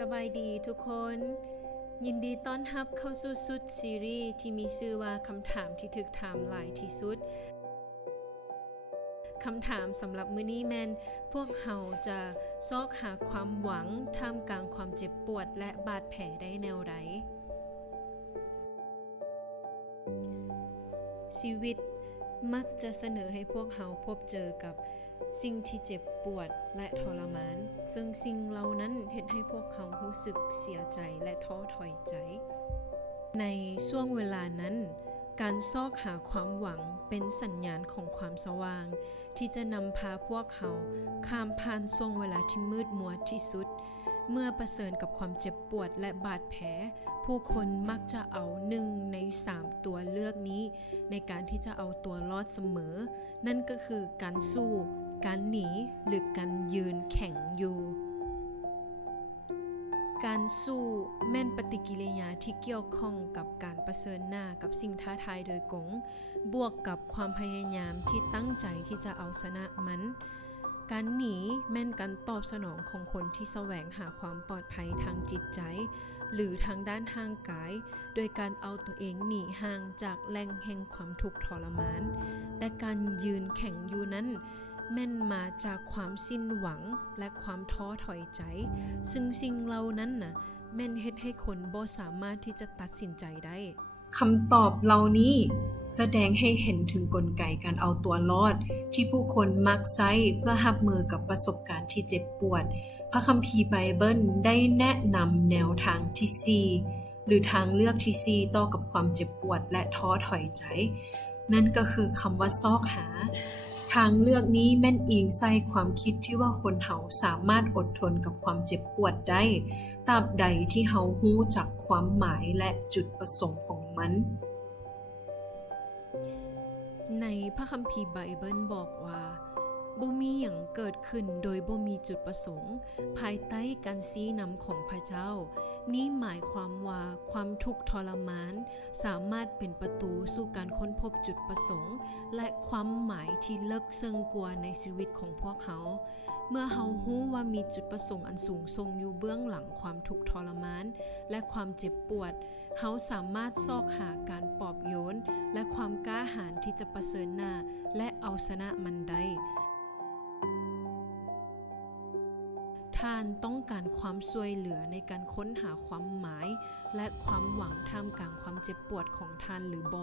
สบายดีทุกคนยินดีต้อนรับเข้าสู่สุดซีรีส์ที่มีชื่อว่าคำถามที่ถูกถามหลายที่สุดคำถามสำหรับมื้อนี้แม่นพวกเฮาจะซอกหาความหวังท่ามกลางความเจ็บปวดและบาดแผลได้แนวใดชีวิตมักจะเสนอให้พวกเฮาพบเจอกับสิ่งที่เจ็บปวดและทรมานซึ่งสิ่งเหล่านั้นเฮ็ดให้พวกเขารู้สึกเสียใจและท้อถอยใจในช่วงเวลานั้นการซอกหาความหวังเป็นสัญญาณของความสว่างที่จะนำพาพวกเขาข้ามผ่านช่วงเวลาที่มืดมัวที่สุดเมื่อประเสริญกับความเจ็บปวดและบาดแผลผู้คนมักจะเอา1 ใน 3ตัวเลือกนี้ในการที่จะเอาตัวรอดเสมอนั่นก็คือการสู้การหนีหรือการยืนแข็งอยู่การสู้แม่นปฏิกิริยาที่เกี่ยวข้องกับการประเสริญหน้ากับสิ่งท้าทายโดยกงบวกกับความพยายามที่ตั้งใจที่จะเอาชนะมันการหนีแม่นการตอบสนองของคนที่แสวงหาความปลอดภัยทางจิตใจหรือทางด้านทางกายโดยการเอาตัวเองหนีห่างจากแหล่งแห่งความทุกข์ทรมานแต่การยืนแข็งอยู่นั้นแม่นมาจากความสิ้นหวังและความท้อถอยใจซึ่งสิ่งเหล่านั้นน่ะแม่นเฮ็ดให้คนบ่สามารถที่จะตัดสินใจได้คำตอบเหล่านี้แสดงให้เห็นถึงกลไกการเอาตัวรอดที่ผู้คนมักใช้เพื่อรับมือกับประสบการณ์ที่เจ็บปวดพระคัมภีร์ไบเบิลได้แนะนำแนวทางที่4หรือทางเลือกที่4ต่อกับความเจ็บปวดและท้อถอยใจนั่นก็คือคำว่าซอกหาทางเลือกนี้แม่นอิงใส่ความคิดที่ว่าคนเฮาสามารถอดทนกับความเจ็บปวดได้ตราบใดที่เฮารู้จักความหมายและจุดประสงค์ของมันในพระคัมภีร์ไบเบิลบอกว่าบ่มีหยังเกิดขึ้นโดยบ่มีจุดประสงค์ภายใต้การชี้นำของพระเจ้านี่หมายความว่าความทุกข์ทรมานสามารถเป็นประตูสู่การค้นพบจุดประสงค์และความหมายที่ลึกซึ้งกว่าในชีวิตของพวกเขาเมื่อเฮารู้ว่ามีจุดประสงค์อันสูงส่งอยู่เบื้องหลังความทุกข์ทรมานและความเจ็บปวดเฮาสามารถซอกหาการปลอบโยนและความกล้าหาญที่จะประเสริญหน้าและเอาชนะมันได้ท่านต้องการความช่วยเหลือในการค้นหาความหมายและความหวังท่ามกลางความเจ็บปวดของท่านหรือบ